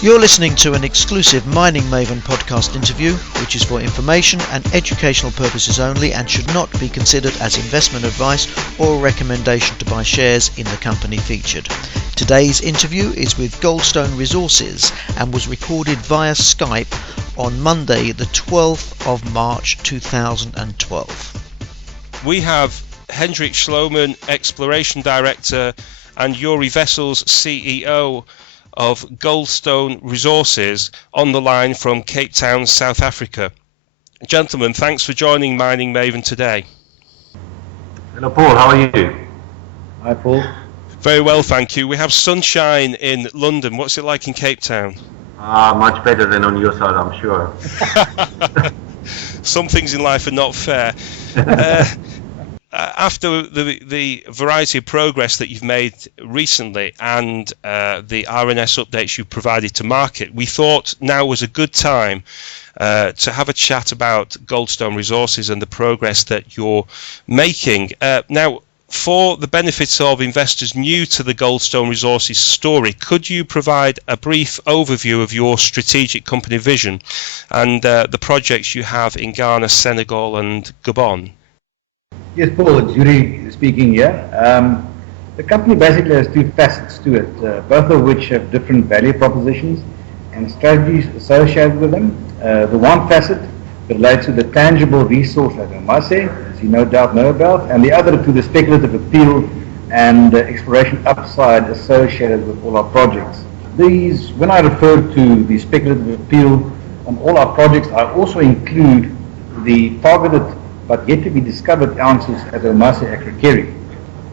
You're listening to an exclusive MiningMaven podcast interview, which is for information and educational purposes only and should not be considered as investment advice or recommendation to buy shares in the company featured. Today's interview is with Goldstone Resources and was recorded via Skype on Monday, the 12th of March 2012. We have Hendrik Schloemann, Exploration Director, and Jurie Wessels, CEO of Goldstone Resources, on the line from Cape Town, South Africa. Gentlemen, thanks for joining MiningMaven today. Hello Paul, how are you? Hi Paul. Very well, thank you. We have sunshine in London. What's it like in Cape Town? Much better than on your side, I'm sure. Some things in life are not fair. After the variety of progress that you've made recently and the RNS updates you've provided to market, we thought now was a good time to have a chat about Goldstone Resources and the progress that you're making. Now, for the benefits of investors new to the Goldstone Resources story, could you provide a brief overview of your strategic company vision and the projects you have in Ghana, Senegal and Gabon? Yes, Paul, it's Jurie speaking here. The company basically has two facets to it, both of which have different value propositions and strategies associated with them. The one facet relates to the tangible resource at Omase, as you no doubt know about, and the other to the speculative appeal and exploration upside associated with all our projects. When I refer to the speculative appeal on all our projects, I also include the targeted but yet to be discovered ounces at Omase Akrikeri.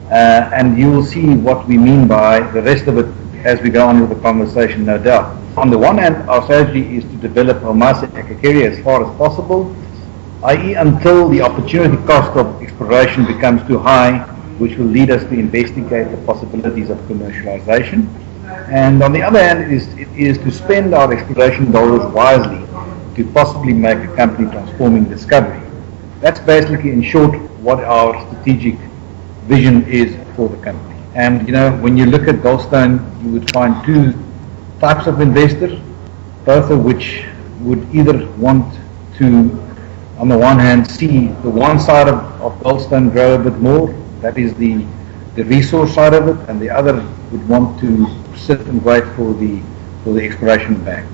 And you will see what we mean by the rest of it as we go on with the conversation, no doubt. On the one hand, our strategy is to develop Omase Akrikeri as far as possible, i.e. until the opportunity cost of exploration becomes too high, which will lead us to investigate the possibilities of commercialization. And on the other hand, it is to spend our exploration dollars wisely to possibly make a company transforming discovery. That's basically, in short, what our strategic vision is for the company. And, when you look at Goldstone, you would find two types of investors, both of which would either want to, on the one hand, see the one side of Goldstone grow a bit more, that is the resource side of it, and the other would want to sit and wait for the exploration bank.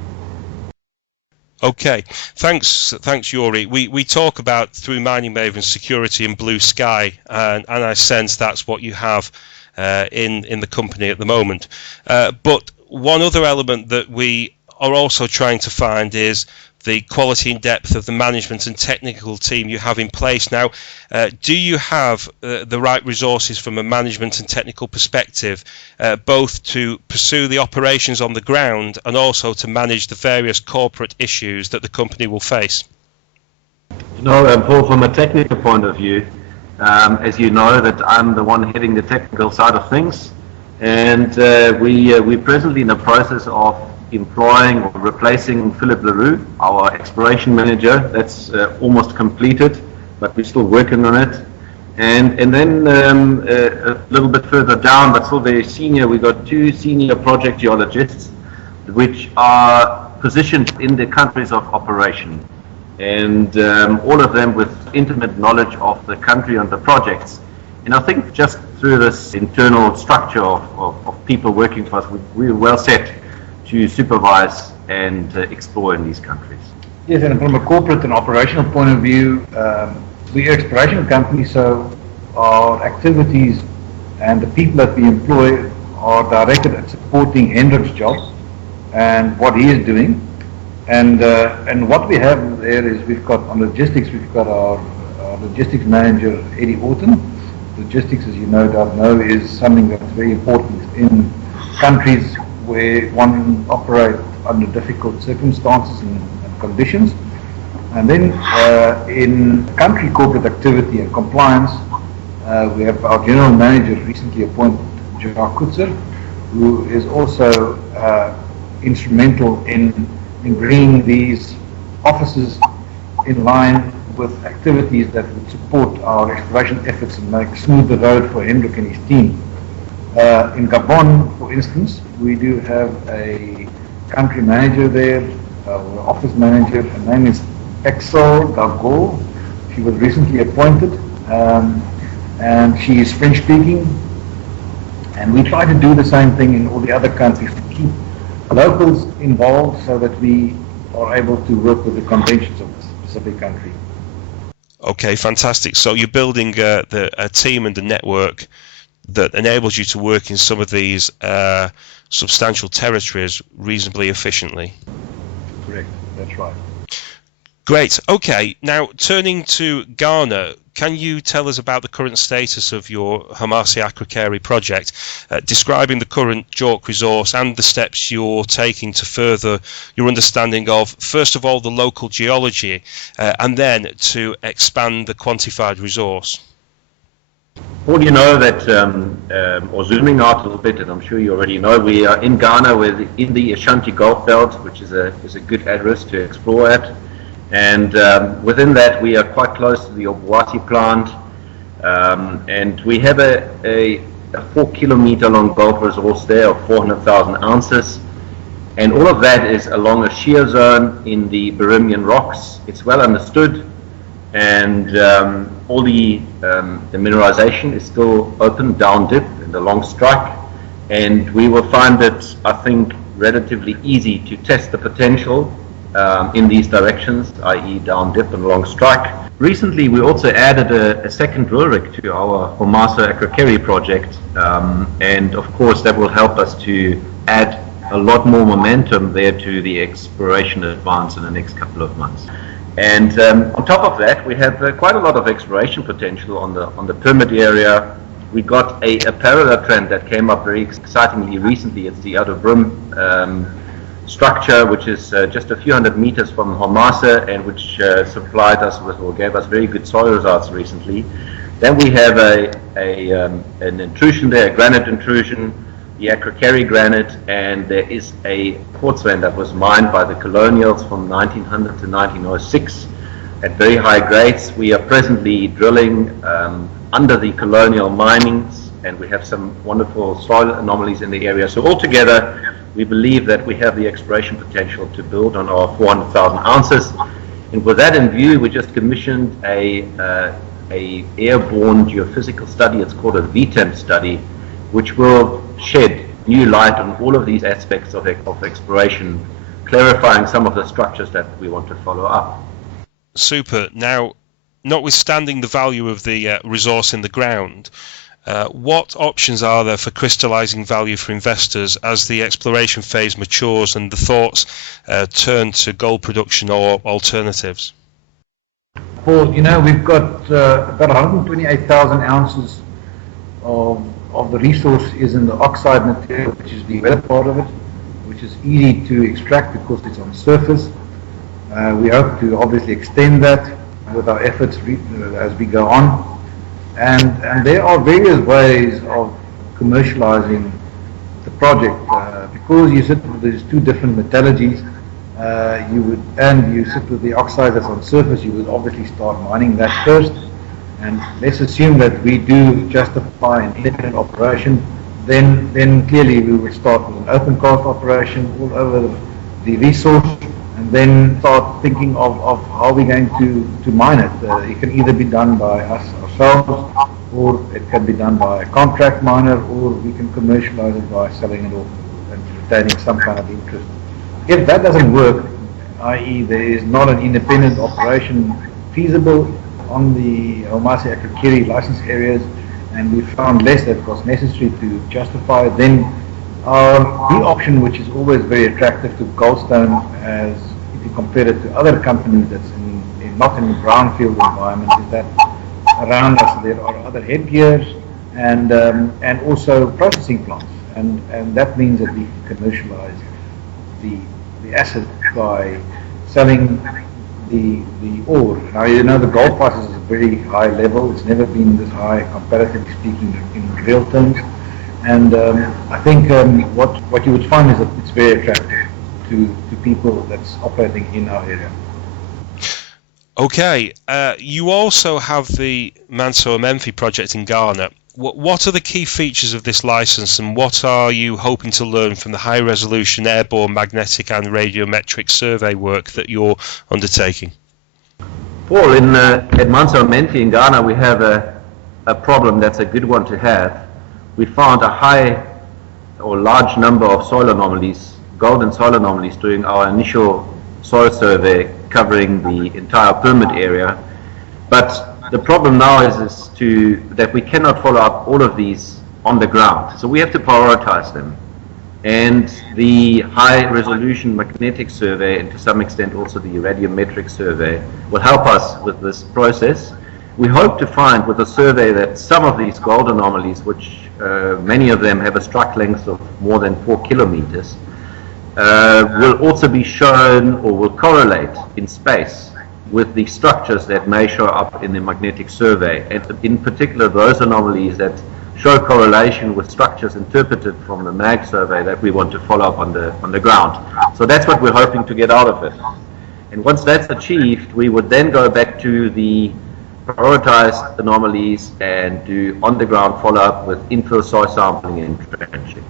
Okay, thanks, Jurie. We talk about through MiningMaven security and blue sky, and I sense that's what you have in the company at the moment. But one other element that we are also trying to find is the quality and depth of the management and technical team you have in place. Now, do you have the right resources from a management and technical perspective, both to pursue the operations on the ground and also to manage the various corporate issues that the company will face? Paul, from a technical point of view, as you know, that I'm the one heading the technical side of things, and we're presently in the process of employing or replacing Philip Leroux, our exploration manager. That's almost completed, but we're still working on it. And then a little bit further down, but still very senior, we got two senior project geologists, which are positioned in the countries of operation, and all of them with intimate knowledge of the country and the projects. And I think just through this internal structure of people working for us, we're well set to supervise and explore in these countries. Yes, and from a corporate and operational point of view, we're an exploration company, so our activities and the people that we employ are directed at supporting Hendrik's job and what he is doing. And what we have there is we've got on logistics, we've got our logistics manager, Eddie Orton. Logistics, as you no doubt know, is something that's very important in countries where one operates under difficult circumstances and conditions. And then in country corporate activity and compliance, we have our general manager, recently appointed, Jacques Kutzer, who is also instrumental in bringing these offices in line with activities that would support our exploration efforts and make smooth the road for Hendrik and his team. In Gabon, for instance, we do have a country manager there, office manager. Her name is Excel Gago. She was recently appointed, and she is French speaking. And we try to do the same thing in all the other countries to keep locals involved so that we are able to work with the conventions of the specific country. Okay, fantastic. So you're building a team and a network that enables you to work in some of these substantial territories reasonably efficiently. Correct, that's right. Great. Okay, now turning to Ghana, can you tell us about the current status of your Homasi Akrokeri project, describing the current JORC resource and the steps you're taking to further your understanding of, first of all, the local geology, and then to expand the quantified resource? Paul, you know that, or zooming out a little bit, and I'm sure you already know, we are in Ghana, we're in the Ashanti Gold Belt, which is a good address to explore at. And within that, we are quite close to the Obuasi plant, and we have a 4-kilometer long gold resource there of 400,000 ounces. And all of that is along a shear zone in the Birimian rocks. It's well understood, and all the mineralization is still open down dip in the long strike. And we will find it, I think, relatively easy to test the potential in these directions, i.e. down dip and long strike. Recently we also added a second drill rig to our Homasi Akrokeri project, and of course that will help us to add a lot more momentum there to the exploration advance in the next couple of months. And on top of that, we have quite a lot of exploration potential on the pyramid area. We got a parallel trend that came up very excitingly recently. It's the Outer Brim structure, which is just a few hundred meters from Homasi, and which supplied us with, or gave us very good soil results recently. Then we have an intrusion there, a granite intrusion, the Akrokeri granite, and there is a quartz vein that was mined by the colonials from 1900 to 1906 at very high grades. We are presently drilling under the colonial minings, and we have some wonderful soil anomalies in the area. So altogether, we believe that we have the exploration potential to build on our 400,000 ounces. And with that in view, we just commissioned a airborne geophysical study. It's called a VTEM study, which will shed new light on all of these aspects of exploration, clarifying some of the structures that we want to follow up. Super. Now, notwithstanding the value of the resource in the ground, what options are there for crystallizing value for investors as the exploration phase matures and the thoughts turn to gold production or alternatives? Paul, you know, we've got about 128,000 ounces of the resource is in the oxide material, which is the wetter part of it, which is easy to extract because it's on the surface. We hope to obviously extend that with our efforts as we go on. And there are various ways of commercializing the project. Because you sit with these two different metallurgies, you sit with the oxide that's on surface, you would obviously start mining that first. And let's assume that we do justify an independent operation, then clearly we would start with an open cast operation all over the resource, and then start thinking of how we're going to mine it. It can either be done by us ourselves, or it can be done by a contract miner, or we can commercialize it by selling it off and retaining some kind of interest. If that doesn't work, i.e. there is not an independent operation feasible on the Homasi Akrokeri license areas, and we found less that was necessary to justify it, then our B option, which is always very attractive to Goldstone, as if you compare it to other companies that's not in the brownfield environment, is that around us there are other headgears and also processing plants, and that means that we can commercialize the asset by selling the ore. Now, you know, the gold price is at a very high level. It's never been this high, comparatively speaking, in real terms. And I think what you would find is that it's very attractive to people that's operating in our area. Okay, you also have the Mansour Menfi project in Ghana, what are the key features of this license, and what are you hoping to learn from the high-resolution airborne magnetic and radiometric survey work that you're undertaking? Paul, at Manso Menti in Ghana, we have a problem that's a good one to have. We found a high or large number of soil anomalies, golden soil anomalies, during our initial soil survey covering the entire pyramid area. But the problem now is that we cannot follow up all of these on the ground. So we have to prioritize them. And the high-resolution magnetic survey, and to some extent also the radiometric survey, will help us with this process. We hope to find with the survey that some of these gold anomalies, which many of them have a strike length of more than 4 kilometers, will also be shown or will correlate in space with the structures that may show up in the magnetic survey, and in particular those anomalies that show correlation with structures interpreted from the MAG survey that we want to follow up on the ground. So that's what we're hoping to get out of it. And once that's achieved, we would then go back to the prioritized anomalies and do on-the-ground follow-up with infill soil sampling and trenching.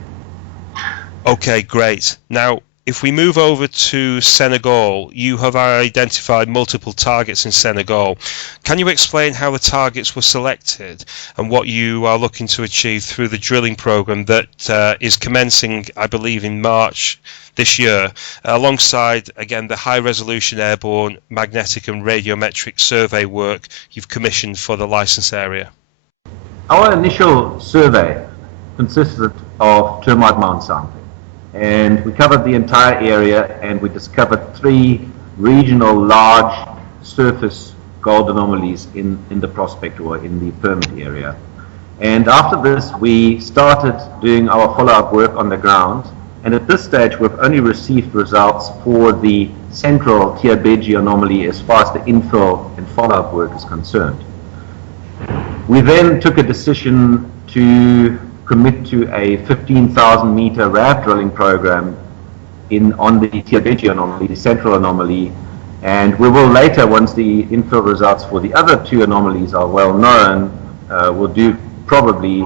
Okay, great. Now, if we move over to Senegal, you have identified multiple targets in Senegal. Can you explain how the targets were selected and what you are looking to achieve through the drilling program that is commencing, I believe, in March this year, alongside, again, the high-resolution airborne magnetic and radiometric survey work you've commissioned for the license area? Our initial survey consisted of termite mound sampling. And we covered the entire area, and we discovered 3 regional large surface gold anomalies in the prospect or in the pyramid area. And after this, we started doing our follow-up work on the ground. And at this stage, we've only received results for the central Tiabeji anomaly as far as the infill and follow-up work is concerned. We then took a decision to commit to a 15,000 meter RAV drilling program on the Tiabeji anomaly, the central anomaly, and we will later, once the infill results for the other 2 anomalies are well known, we'll probably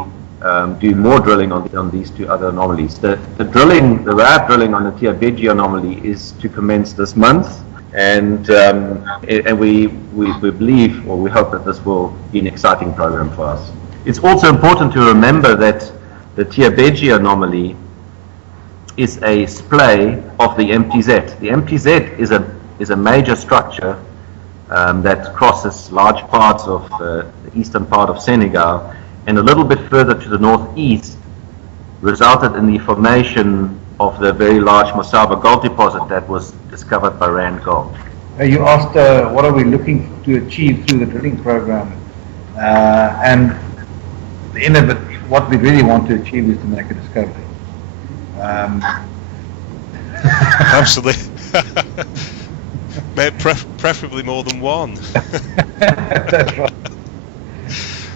do more drilling on these 2 other anomalies. The RAV drilling on the Tiabeji anomaly is to commence this month, and we believe, or we hope, that this will be an exciting program for us. It's also important to remember that the Tiabeji anomaly is a splay of the MTZ. The MTZ is a major structure that crosses large parts of the eastern part of Senegal, and a little bit further to the northeast resulted in the formation of the very large Mosaba gold deposit that was discovered by Rand Gold. You asked what are we looking to achieve through the drilling program, and the end of it, what we really want to achieve is to make a discovery. Absolutely. Preferably more than one. That's right.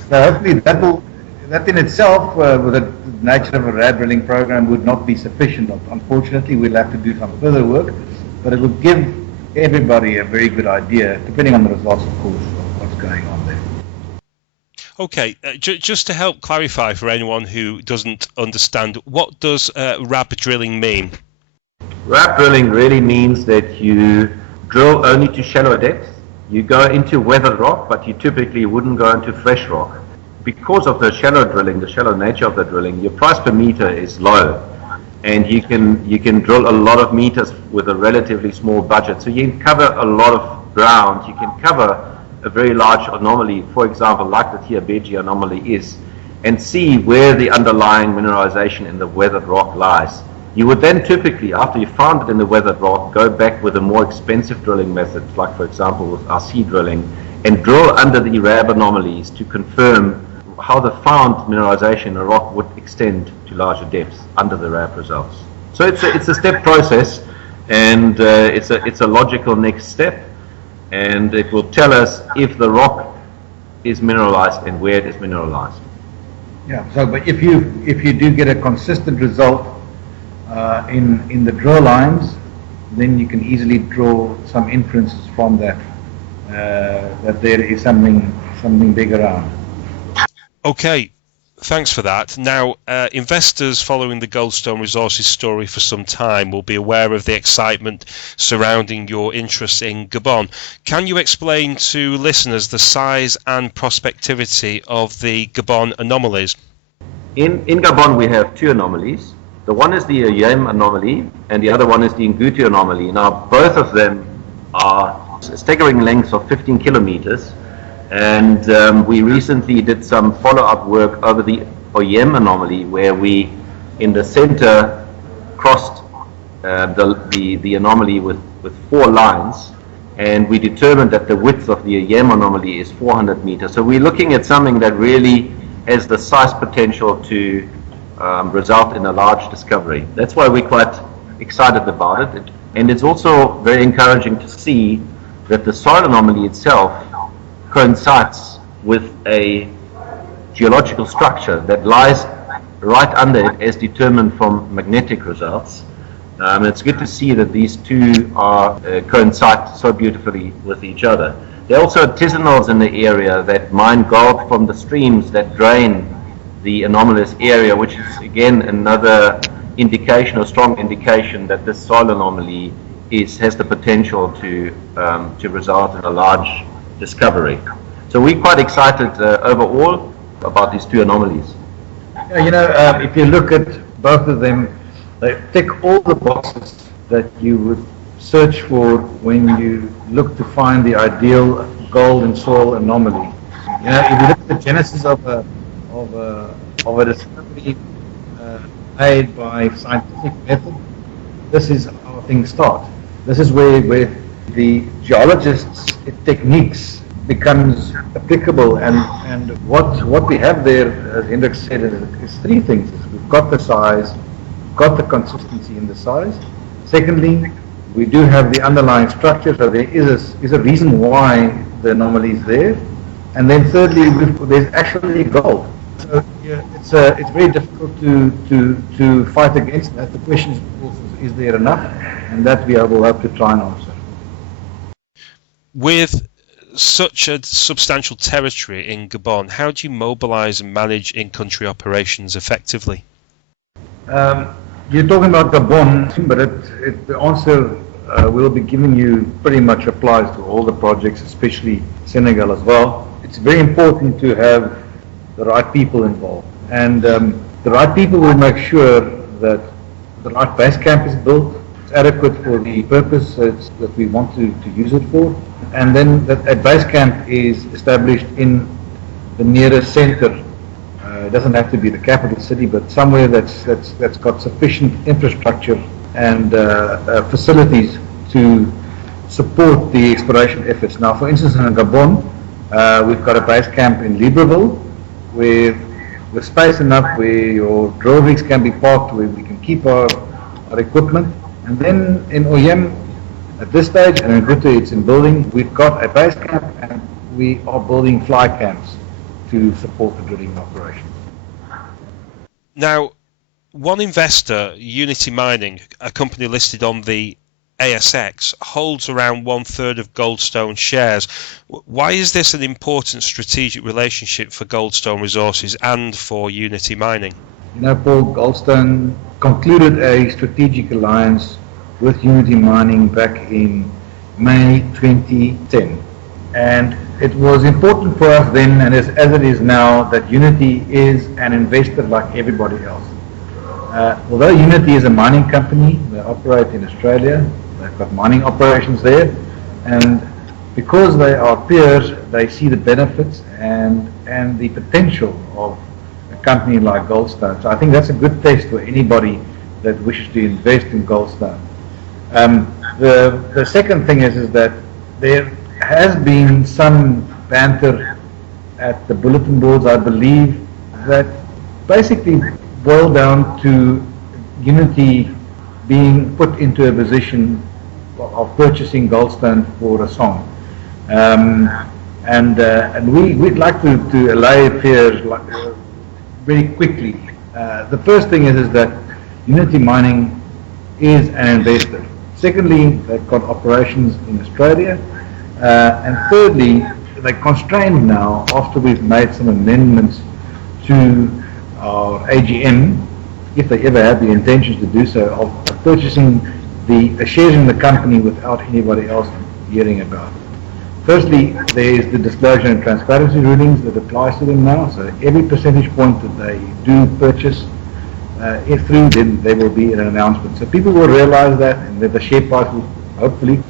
So hopefully that in itself, with the nature of a RAD drilling program, would not be sufficient. Unfortunately, we'll have to do some further work, but it will give everybody a very good idea, depending on the results, of course, of what's going on there. Okay, just to help clarify for anyone who doesn't understand, what does RAB drilling mean? RAB drilling really means that you drill only to shallow depths. You go into weathered rock, but you typically wouldn't go into fresh rock. Because of the shallow drilling, the shallow nature of the drilling, your price per meter is low, and you can drill a lot of meters with a relatively small budget. So you can cover a lot of ground. You can cover a very large anomaly, for example, like the Tiabeji anomaly is, and see where the underlying mineralization in the weathered rock lies. You would then typically, after you found it in the weathered rock, go back with a more expensive drilling method, like for example with RC drilling, and drill under the RAB anomalies to confirm how the found mineralization in the rock would extend to larger depths under the RAB results. So it's a step process, and it's a logical next step, and it will tell us if the rock is mineralized and where it is mineralized. Yeah. So, but if you do get a consistent result in the draw lines, then you can easily draw some inferences from that that there is something big around. Okay, Thanks for that. Now, investors following the Goldstone Resources story for some time will be aware of the excitement surrounding your interest in Gabon. Can you explain to listeners the size and prospectivity of the Gabon anomalies? In Gabon, we have two anomalies. The one is the Yem anomaly, and the other one is the Ngutu anomaly. Now, both of them are staggering lengths of 15 kilometers. And we recently did some follow-up work over the Oyem anomaly, where we, in the center, crossed the anomaly with 4 lines, and we determined that the width of the Oyem anomaly is 400 meters. So we're looking at something that really has the size potential to result in a large discovery. That's why we're quite excited about it. And it's also very encouraging to see that the soil anomaly itself coincides with a geological structure that lies right under it as determined from magnetic results. It's good to see that these two are coincide so beautifully with each other. There are also artisanals in the area that mine gold from the streams that drain the anomalous area, which is again another indication or strong indication that this soil anomaly has the potential to result in a large discovery. So we're quite excited overall about these two anomalies. If you look at both of them, they tick all the boxes that you would search for when you look to find the ideal gold and soil anomaly. If you look at the genesis of a discovery made by scientific method, this is how things start. This is where the geologist's techniques becomes applicable, and what we have there, as Hendrik said, is 3 things. We've got the size, got the consistency in the size. Secondly, we do have the underlying structure, so there is a reason why the anomaly is there. And then thirdly, there's actually gold. So it's very difficult to fight against that. The question is there enough? And that we will have to try and answer. With such a substantial territory in Gabon, how do you mobilize and manage in-country operations effectively? You're talking about Gabon, but the answer we'll be giving you pretty much applies to all the projects, especially Senegal as well. It's very important to have the right people involved, and the right people will make sure that the right base camp is built, it's adequate for the purpose that we want to use it for, and then that a base camp is established in the nearest center. It doesn't have to be the capital city, but somewhere that's got sufficient infrastructure and facilities to support the exploration efforts. Now, for instance, in Gabon, we've got a base camp in Libreville with space enough where your drill rigs can be parked, where we can keep our equipment. And then in Oyem, at this stage, and in Ngutu it's in building, we've got a base camp and we are building fly camps to support the drilling operation. Now, one investor, Unity Mining, a company listed on the ASX, holds around 1/3 of Goldstone shares. Why is this an important strategic relationship for Goldstone Resources and for Unity Mining? Paul, Goldstone concluded a strategic alliance with Unity Mining back in May 2010. And it was important for us then, and as it is now, that Unity is an investor like everybody else. Although Unity is a mining company, they operate in Australia, they've got mining operations there, and because they are peers, they see the benefits and the potential of a company like Goldstone. So I think that's a good test for anybody that wishes to invest in Goldstone. The second thing is that there has been some banter at the bulletin boards, I believe, that basically boil down to Unity being put into a position of purchasing Goldstone for a song. And we'd like to allay it here very quickly. The first thing is that Unity Mining is an investor. Secondly, they've got operations in Australia. And thirdly, they're constrained now, after we've made some amendments to our AGM, if they ever have the intentions to do so, of purchasing the shares in the company without anybody else hearing about it. Firstly, there is the disclosure and transparency rulings that applies to them now. So every percentage point that they do purchase through, then there will be an announcement. So people will realize that, and that the share price will hopefully,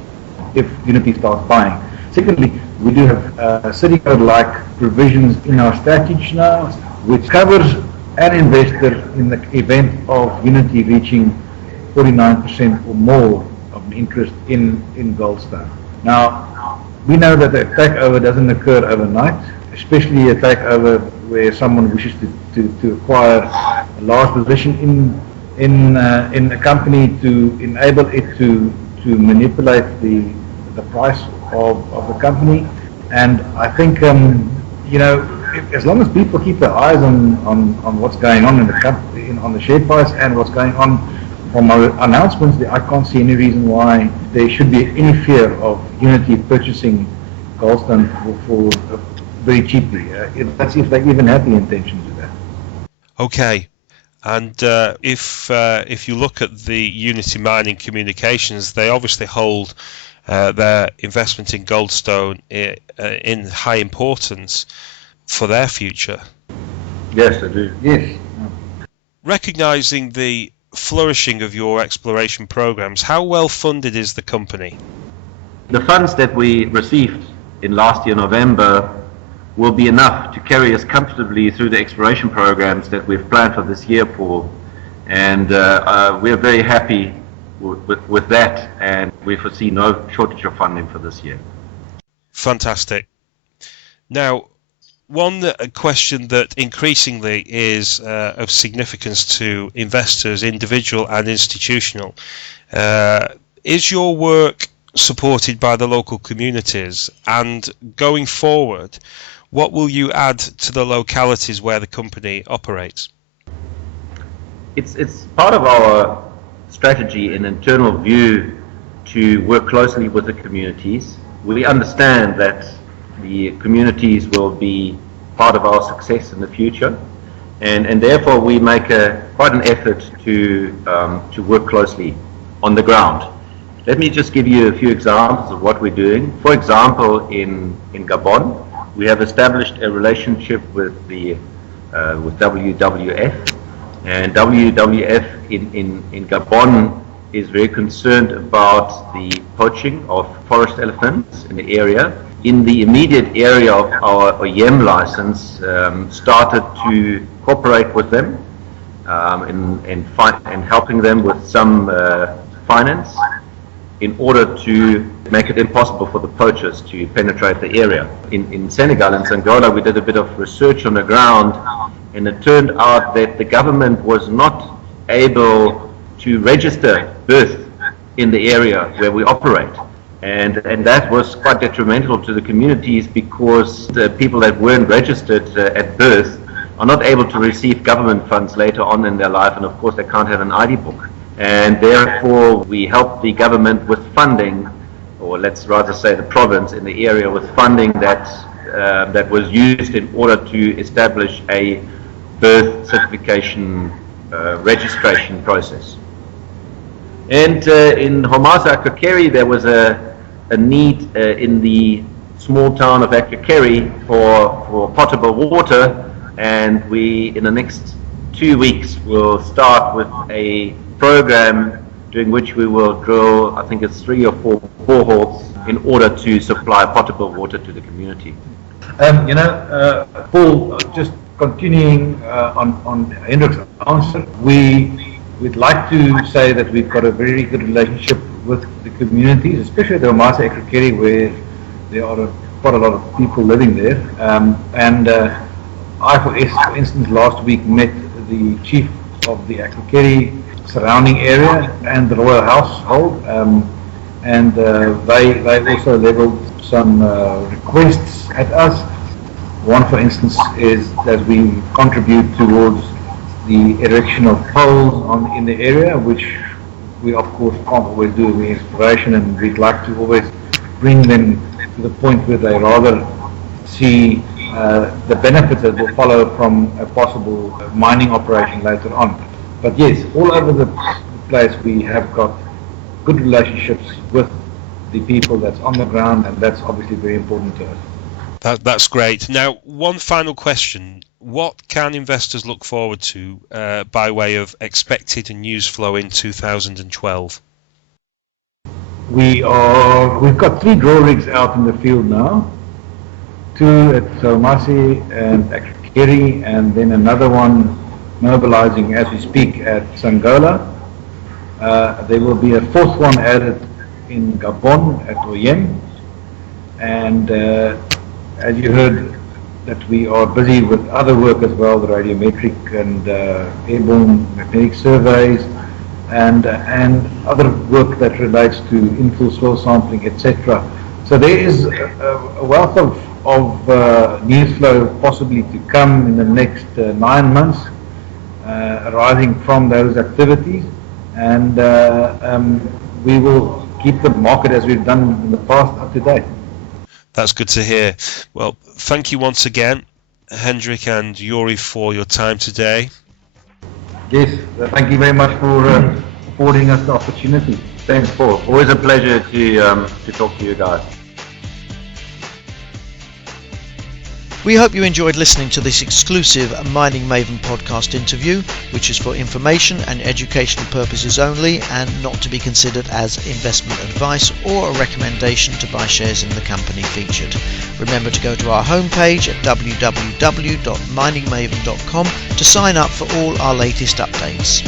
if Unity starts buying. Secondly, we do have city code-like provisions in our statutes now, which covers an investor in the event of Unity reaching 49% or more of an interest in Goldstone. Now, we know that the takeover doesn't occur overnight, especially a takeover where someone wishes to acquire a large position in a company to enable it to manipulate the price of the company. And I think as long as people keep their eyes on what's going on in the company, on the share price, and what's going on from our announcements, I can't see any reason why there should be any fear of Unity purchasing Goldstone for very cheaply. That's if they even have the intention to do that. Okay. And if you look at the Unity Mining Communications, they obviously hold their investment in Goldstone in high importance for their future. Yes, I do. Yes. Recognizing the flourishing of your exploration programs, how well funded is the company? The funds that we received in last year November will be enough to carry us comfortably through the exploration programs that we've planned for this year, Paul. And we're very happy with that, and we foresee no shortage of funding for this year. Fantastic. Now, one question that increasingly is of significance to investors, individual and institutional, is your work supported by the local communities? And going forward, what will you add to the localities where the company operates? It's part of our strategy and internal view to work closely with the communities. We understand that the communities will be part of our success in the future, and therefore we make quite an effort to work closely on the ground. Let me just give you a few examples of what we're doing. For example, in Gabon, we have established a relationship with WWF, and WWF in Gabon is very concerned about the poaching of forest elephants in the area. In the immediate area of our OEM license, started to cooperate with them in helping them with some finance in order to make it impossible for the poachers to penetrate the area. In Senegal and Angola, we did a bit of research on the ground, and it turned out that the government was not able to register birth in the area where we operate. And that was quite detrimental to the communities, because the people that weren't registered at birth are not able to receive government funds later on in their life, and of course they can't have an ID book. And therefore we helped the government with funding, or let's rather say the province in the area, with funding that was used in order to establish a birth certification registration process. And in Homasa Akokeri, there was a need in the small town of Akokeri for potable water, and we, in the next 2 weeks, will start with a program during which we will drill, I think it's 3 or 4 boreholes in order to supply potable water to the community. Paul, just continuing on Hendrik's answer, we'd like to say that we've got a very good relationship with the communities, especially the Homasa Akokeri, where there are quite a lot of people living there. I, for instance, last week met the chief of the Akokeri surrounding area and the royal household, and they also leveled some requests at us. One, for instance, is that we contribute towards the erection of poles in the area, which we of course can't always do in exploration, and we'd like to always bring them to the point where they rather see the benefits that will follow from a possible mining operation later on. But yes, all over the place we have got good relationships with the people that's on the ground, and that's obviously very important to us. That's great. Now, one final question. What can investors look forward to by way of expected news flow in 2012? We've got 3 drill rigs out in the field now. 2 at Somasi and Akiri, and then another one mobilizing as we speak at Sangola. There will be a 4th one added in Gabon at Oyem. And as you heard, that we are busy with other work as well, the radiometric and airborne magnetic surveys, and other work that relates to infill soil sampling, etc. So there is a wealth of news flow possibly to come in the next 9 months, arising from those activities, and we will keep the market as we've done in the past up to date. That's good to hear. Well, thank you once again, Hendrik and Jurie, for your time today. Yes, thank you very much for affording us the opportunity. Thanks, Paul. Always a pleasure to talk to you guys. We hope you enjoyed listening to this exclusive MiningMaven podcast interview, which is for information and educational purposes only and not to be considered as investment advice or a recommendation to buy shares in the company featured. Remember to go to our homepage at www.miningmaven.com to sign up for all our latest updates.